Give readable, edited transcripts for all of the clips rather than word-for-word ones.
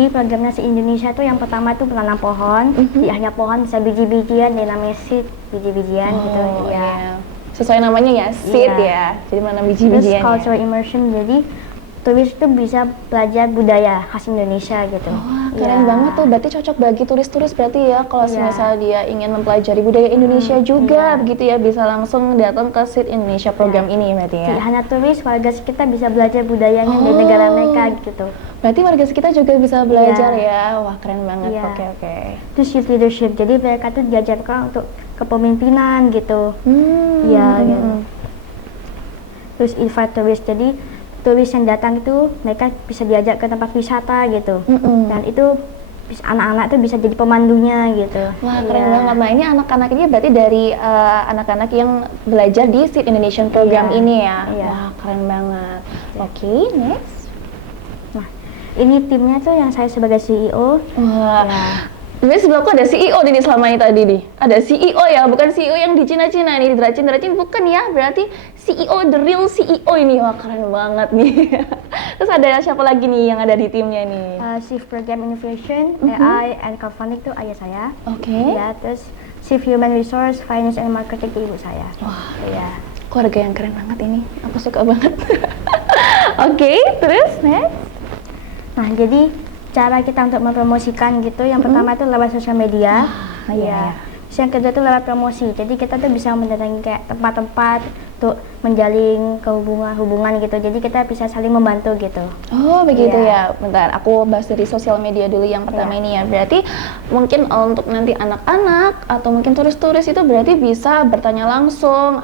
Di programnya se-Indonesia tuh yang pertama tuh menanam pohon, di akhirnya pohon bisa biji-bijian, dia namanya seed, biji-bijian gitu ya. Iya. Sesuai namanya ya, seed ya. Jadi menanam biji-bijian. Terus cultural immersion, jadi turis tuh bisa belajar budaya khas Indonesia gitu. Wah, keren banget tuh. Berarti cocok bagi turis-turis berarti ya kalau misalnya dia ingin mempelajari budaya Indonesia juga begitu ya, bisa langsung datang ke Seed Indonesia program ini berarti ya. Tidak hanya turis, warga sekitar bisa belajar budayanya dari negara mereka gitu. Berarti warga sekitar juga bisa belajar ya. Wah, keren banget. Oke. Terus youth leadership, jadi mereka tuh diajarkan untuk kepemimpinan gitu. Gitu. Terus invite tourist, jadi turis yang datang itu mereka bisa diajak ke tempat wisata gitu. Dan itu anak-anak tuh bisa jadi pemandunya gitu. Wah, keren banget. Nah, ini anak-anak ini berarti dari anak-anak yang belajar di Seed Indonesian program ini ya. Wah, keren banget. Oke, next. Nah, ini timnya tuh yang saya sebagai CEO. Wah. Ini sebelumku ada CEO nih selama ini tadi nih. Ada CEO ya, bukan CEO yang di Cina-Cina nih, di Dracin bukan ya. Berarti CEO, the real CEO ini. Wah, keren banget nih. Terus ada siapa lagi nih yang ada di timnya nih? Chief Program Innovation, AI, and Co-Founding itu ayah saya. Oke. Ya, terus Chief Human Resource, Finance and Marketing itu ibu saya. Wah, ya. Keluarga yang keren banget ini. Aku suka banget. Oke, terus next. Nah, jadi cara kita untuk mempromosikan gitu, yang pertama itu lewat sosial media. Terus yang kedua itu lewat promosi. Jadi kita tuh bisa mendatangi kayak tempat-tempat untuk menjalin hubungan gitu. Jadi kita bisa saling membantu gitu. Oh, begitu ya. Bentar, aku bahas dari sosial media dulu yang pertama ini ya. Berarti mungkin untuk nanti anak-anak atau mungkin turis-turis itu berarti bisa bertanya langsung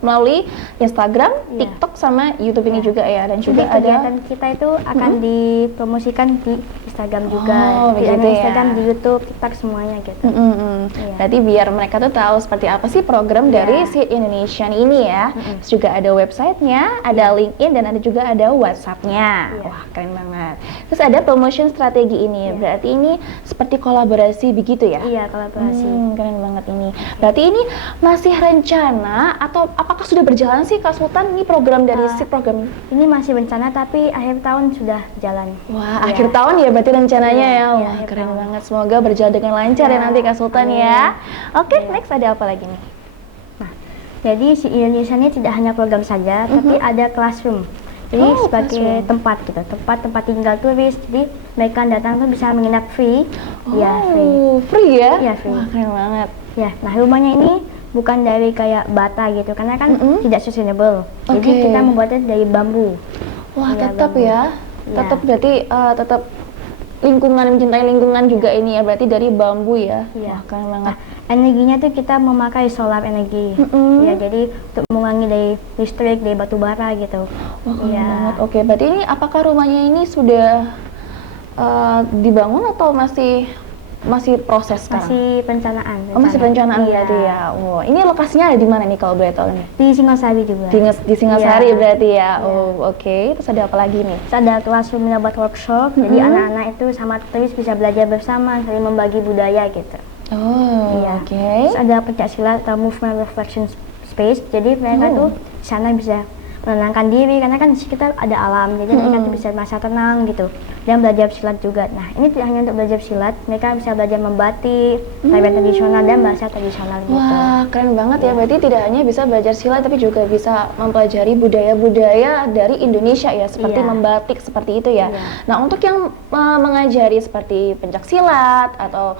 melalui Instagram, TikTok sama YouTube ini juga ya. Dan juga jadi kegiatan kita itu akan dipromosikan di Instagram juga, di Instagram, di YouTube, TikTok semuanya gitu. Berarti biar mereka tuh tahu seperti apa sih program dari Seed Indonesia ini ya. Terus juga ada websitenya, ada LinkedIn, dan ada juga ada WhatsApp-nya. Wah, keren banget. Terus ada promotion strategi ini, berarti ini seperti kolaborasi begitu ya? Iya, kolaborasi. Keren banget ini. Berarti ini masih rencana atau apakah sudah berjalan sih Kak Sultan ini program dari Seed program? Ini masih rencana tapi akhir tahun sudah jalan. Wah, akhir tahun ya berarti rencananya ya. Wah, keren banget. Semoga berjalan dengan lancar ya nanti Kak Sultan ya. Oke, next ada apa lagi nih? Jadi si Indonesia ini tidak hanya program saja, tapi ada classroom. Jadi sebagai tempat gitu, tempat tinggal turis. Jadi mereka datang tuh bisa menginap free. Free ya? Iya, free. Wah, keren banget. Ya, nah rumahnya ini bukan dari kayak bata gitu, karena kan tidak sustainable. Jadi kita membuatnya dari bambu. Wah, tetap ya. Tetap berarti tetap lingkungan, mencintai lingkungan juga ini ya, berarti dari bambu ya. Wah, keren banget. Energinya tuh kita memakai solar energi. Ya, jadi untuk mengurangi dari listrik, dari batu bara gitu. Wah, keren banget. Oke, berarti ini apakah rumahnya ini sudah dibangun atau masih proses sekarang? Masih perencanaan. Masih perencanaan berarti ya. Wow, ini lokasinya ada di mana nih kalau boleh tahu nih? Di Singosari juga. Di Singosari berarti ya. Oh, oke. Terus ada apa lagi nih? Terus ada classroom buat workshop. Jadi anak-anak itu sama turis bisa belajar bersama, saling membagi budaya gitu. Oke. Terus ada pencaksilat atau movement reflection space. Jadi mereka tuh di sana bisa menenangkan diri, karena kan di sekitar ada alam, jadi mereka tuh bisa merasa tenang gitu, dan belajar silat juga. Nah, ini tidak hanya untuk belajar silat, mereka bisa belajar membatik, tarian tradisional dan bahasa tradisional gitu. Wah, keren banget ya. Berarti tidak hanya bisa belajar silat, tapi juga bisa mempelajari budaya-budaya dari Indonesia ya, seperti membatik seperti itu ya. Nah, untuk yang mengajari seperti pencak silat atau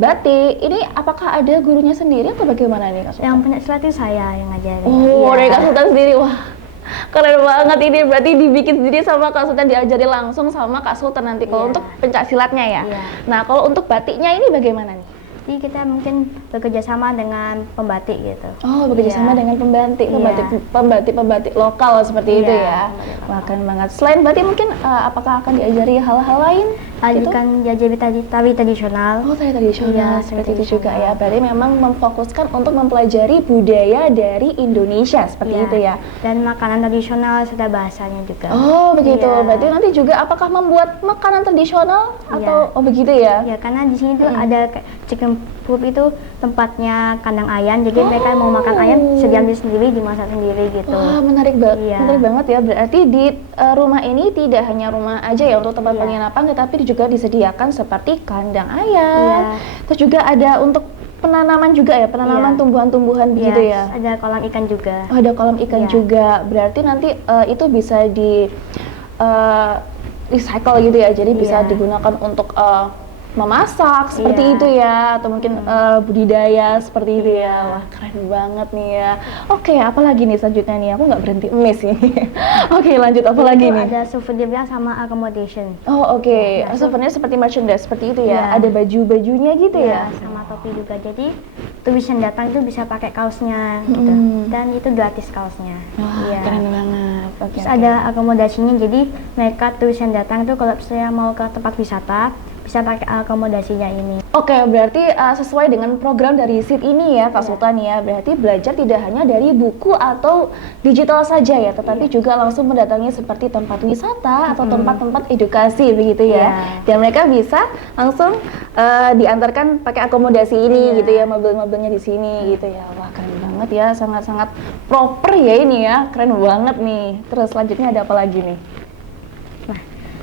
batik, ini apakah ada gurunya sendiri atau bagaimana nih Kak Sultan? Yang pencak silat itu saya yang ngajarin. Dari Kak Sultan sendiri. Wah, keren banget ini. Berarti dibikin sendiri sama Kak Sultan, diajari langsung sama Kak Sultan nanti kalau untuk pencak silatnya ya. Nah, kalau untuk batiknya ini bagaimana nih? Jadi kita mungkin bekerja sama dengan pembatik gitu. Bekerja sama dengan pembatik lokal seperti itu ya. Wah, keren banget. Selain batik mungkin apakah akan diajari hal-hal lain? Kan diajari tari tradisional. Tari tradisional seperti itu juga ya. Berarti memang memfokuskan untuk mempelajari budaya dari Indonesia seperti itu ya. Dan makanan tradisional serta bahasanya juga. Begitu. Berarti nanti juga apakah membuat makanan tradisional atau begitu ya? Ya, karena di sini tuh ada chicken Pup itu tempatnya kandang ayam, jadi mereka mau makan ayam bisa diambil sendiri, dimasak sendiri gitu. Wah, menarik banget. Iya. Menarik banget ya. Berarti di rumah ini tidak hanya rumah aja ya untuk tempat penginapan, tetapi juga disediakan seperti kandang ayam. Terus juga ada untuk penanaman juga ya, penanaman tumbuhan-tumbuhan begitu ya. Ada kolam ikan juga. Oh, ada kolam ikan juga. Berarti nanti itu bisa di recycle gitu ya. Jadi bisa digunakan untuk memasak seperti itu ya, atau mungkin budidaya seperti itu ya. Wah, keren banget nih ya. Oke, apalagi nih selanjutnya nih? Aku nggak berhenti emes ini. Oke, lanjut apa lagi nih? Ada souvenirnya sama accommodation. Oh, oke. Souvenir seperti merchandise seperti itu ya. Ada baju-bajunya gitu ya. Sama topi juga. Jadi turis yang datang itu bisa pakai kaosnya gitu. Dan itu gratis kaosnya. Wah, keren banget. Terus ada akomodasinya. Jadi mereka turis yang datang itu kalau saya mau ke tempat wisata bisa pakai akomodasinya ini. Oke, berarti sesuai dengan program dari SIT ini ya, Kak Sultan ya. Berarti belajar tidak hanya dari buku atau digital saja ya, tetapi juga langsung mendatangi seperti tempat wisata atau tempat-tempat edukasi begitu ya. Dan mereka bisa langsung diantarkan pakai akomodasi ini gitu ya, mobil-mobilnya di sini gitu ya. Wah, keren banget ya, sangat-sangat proper ya ini ya, keren banget nih. Terus selanjutnya ada apa lagi nih?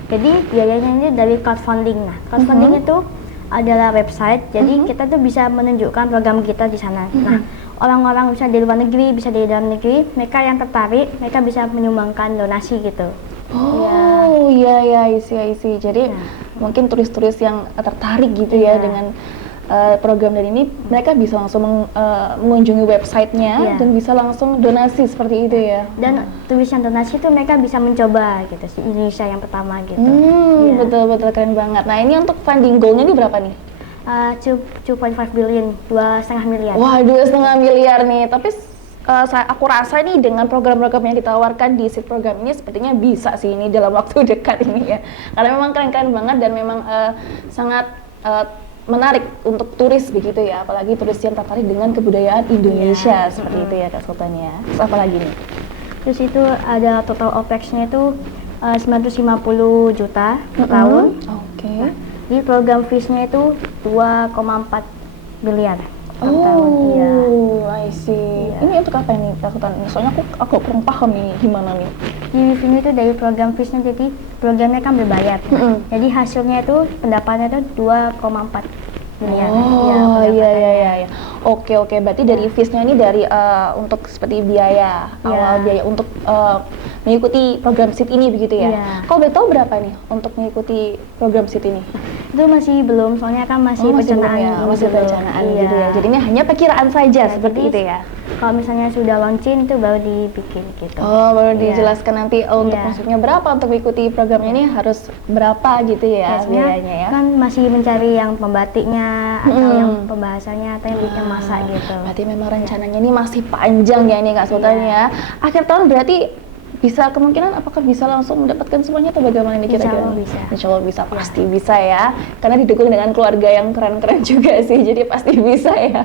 Jadi biayanya ini dari crowdfunding. Nah, crowdfunding itu adalah website. Jadi kita tuh bisa menunjukkan program kita di sana. Nah, orang-orang bisa di luar negeri, bisa di dalam negeri, mereka yang tertarik, mereka bisa menyumbangkan donasi gitu. Oh, iya, isi. Jadi mungkin turis-turis yang tertarik gitu ya dengan program dari ini, mereka bisa langsung mengunjungi websitenya dan bisa langsung donasi seperti itu ya. Dan turis yang donasi itu mereka bisa mencoba gitu sih, Indonesia yang pertama gitu. Betul keren banget. Nah, ini untuk funding goalnya ini berapa nih? 2.5 billion, 2,5 miliar. Wah, 2,5 miliar nih. Tapi aku rasa nih dengan program-program yang ditawarkan di SIT program ini sepertinya bisa sih ini dalam waktu dekat ini ya. Karena memang keren-keren banget dan memang sangat menarik untuk turis begitu ya, apalagi turis yang tertarik dengan kebudayaan Indonesia seperti itu ya, Kak Sultan ya. Terus apa lagi nih? Terus itu ada total OPEX-nya itu 950 juta per tahun. Oke. Di program fees-nya itu 2,4 miliar per tahun. I see. Ini untuk apa nih, Kak Sultan? Soalnya aku kurang paham nih gimana nih. Di sini itu dari program fees-nya, jadi programnya kan berbayar. Jadi hasilnya itu pendapatnya itu 2,4 miliar. Oh, iya. Oke. Berarti dari fees-nya ini dari untuk seperti biaya awal, biaya untuk mengikuti program SIT ini begitu ya. Kalau boleh tahu berapa nih untuk mengikuti program SIT ini? Itu masih belum, soalnya kan masih perencanaan. Masih perencanaan gitu ya. Jadi ini hanya perkiraan saja seperti itu ya. Kalau misalnya sudah launching itu baru dibikin gitu. Oh, baru dijelaskan nanti untuk maksudnya berapa untuk mengikuti programnya ini harus berapa gitu ya biayanya ya. Kan masih mencari yang pembatiknya atau yang pembahasannya atau yang bikin masak gitu. Berarti memang rencananya ini masih panjang ya nih Kak Sultan ya. Akhir tahun berarti bisa kemungkinan apakah bisa langsung mendapatkan semuanya atau bagaimana nih kira-kira? Insya Allah bisa, pasti bisa ya. Karena didukung dengan keluarga yang keren-keren juga sih, jadi pasti bisa ya.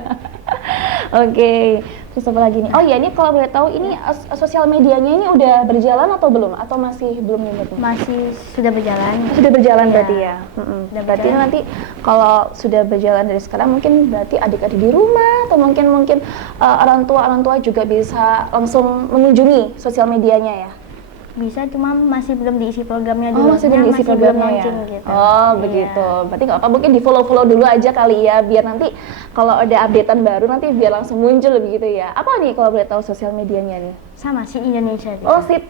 Oke. Terus apa lagi nih? Oh iya, ini kalau boleh tahu ini sosial medianya ini udah berjalan atau belum? Atau masih belum nyebut? Masih sudah berjalan. Sudah berjalan berarti ya? Berarti nanti kalau sudah berjalan dari sekarang mungkin berarti adik-adik di rumah atau mungkin orang tua juga bisa langsung mengunjungi sosial medianya ya? Bisa, cuma masih belum diisi programnya dulu. Masih belum diisi programnya ya? Gitu. Oh, begitu. Berarti nggak apa-apa, mungkin di follow dulu aja kali ya, biar nanti kalau ada updatean baru nanti biar langsung muncul begitu ya. Apa nih kalau boleh tahu sosial medianya nih? Sama, SIT Indonesia. Gitu. Oh, SIT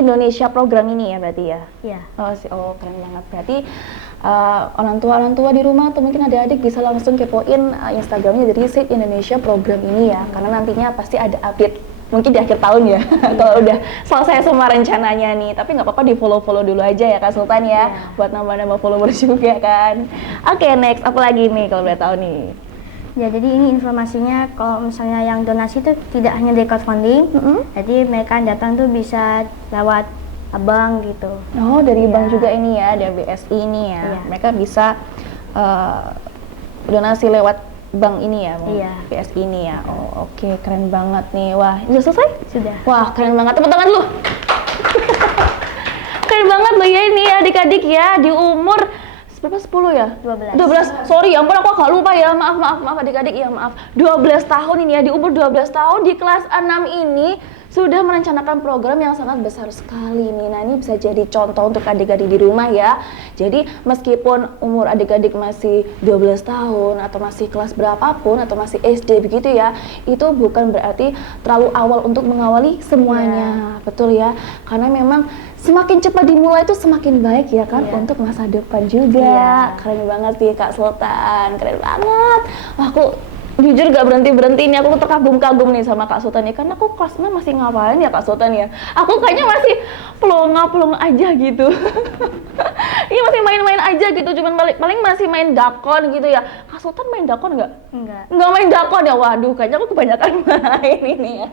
Indonesia program ini ya berarti ya? Iya. Oh, keren banget. Berarti orang tua di rumah atau mungkin adik-adik bisa langsung kepoin Instagramnya dari SIT Indonesia program ini ya, karena nantinya pasti ada update. Mungkin di akhir tahun ya, kalau udah selesai semua rencananya nih. Tapi nggak apa-apa, di follow dulu aja ya Kak Sultan ya, buat nambah-nambah followers juga kan. Oke, next, apa lagi nih kalau boleh tahu nih? Ya, jadi ini informasinya kalau misalnya yang donasi itu tidak hanya dari crowdfunding, jadi mereka datang tuh bisa lewat bank gitu. Oh, dari bank juga ini ya, dari BSI ini ya. Mereka bisa donasi lewat bank ini ya, BSI ini ya. Oh, oke, keren banget nih. Wah, udah selesai? Sudah. Wah, keren banget. Tepuk tangan dulu. Keren banget loh ya ini adik-adik ya, di umur berapa 10 ya? 12. Sorry, ya ampun aku agak lupa ya. Maaf adik-adik ya, maaf. 12 tahun ini ya, di umur 12 tahun di kelas 6 ini sudah merencanakan program yang sangat besar sekali nih. Nah, ini bisa jadi contoh untuk adik-adik di rumah ya. Jadi, meskipun umur adik-adik masih 12 tahun atau masih kelas berapapun atau masih SD begitu ya, itu bukan berarti terlalu awal untuk mengawali semuanya. Betul ya? Karena memang semakin cepat dimulai itu semakin baik ya kan, untuk masa depan juga. Keren banget sih Kak Sultan, keren banget. Wah, aku jujur gak berhenti ini, aku terkagum-kagum nih sama Kak Sultan ya, karena aku kelas 6 masih ngapain ya Kak Sultan ya, aku kayaknya masih pelonga aja gitu. Iya, masih main-main aja gitu, cuman paling masih main dakon gitu ya. Kak Sultan main dakon nggak? Nggak main dakon ya, waduh kayaknya aku kebanyakan main ini ya.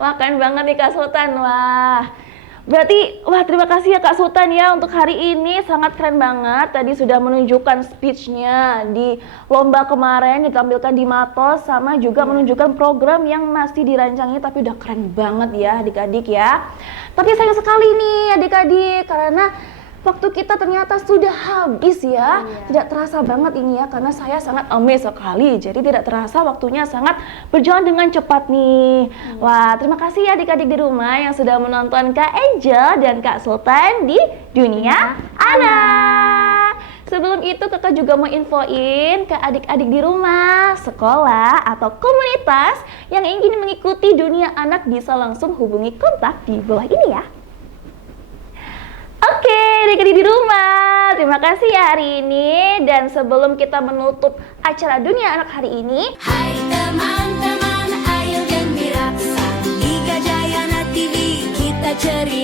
Wah, keren banget nih Kak Sultan, wah. Berarti, terima kasih ya Kak Sultan ya untuk hari ini, sangat keren banget. Tadi sudah menunjukkan speech-nya di lomba kemarin, ditampilkan di Matos, sama juga menunjukkan program yang masih dirancangnya, tapi udah keren banget ya adik-adik ya. Tapi sayang sekali nih adik-adik, karena waktu kita ternyata sudah habis ya. Tidak terasa banget ini ya, karena saya sangat amazed sekali. Jadi tidak terasa waktunya sangat berjalan dengan cepat nih. Wah, terima kasih ya adik-adik di rumah yang sudah menonton Kak Angel dan Kak Sultan di Dunia Anak. Sebelum itu kakak juga mau infoin ke adik-adik di rumah, sekolah, atau komunitas yang ingin mengikuti Dunia Anak bisa langsung hubungi kontak di bawah ini ya. Oke, adik-adik di rumah, terima kasih ya hari ini. Dan sebelum kita menutup acara Dunia Anak hari ini, hai teman-teman, ayo gembira, di Gajayana TV kita ceria.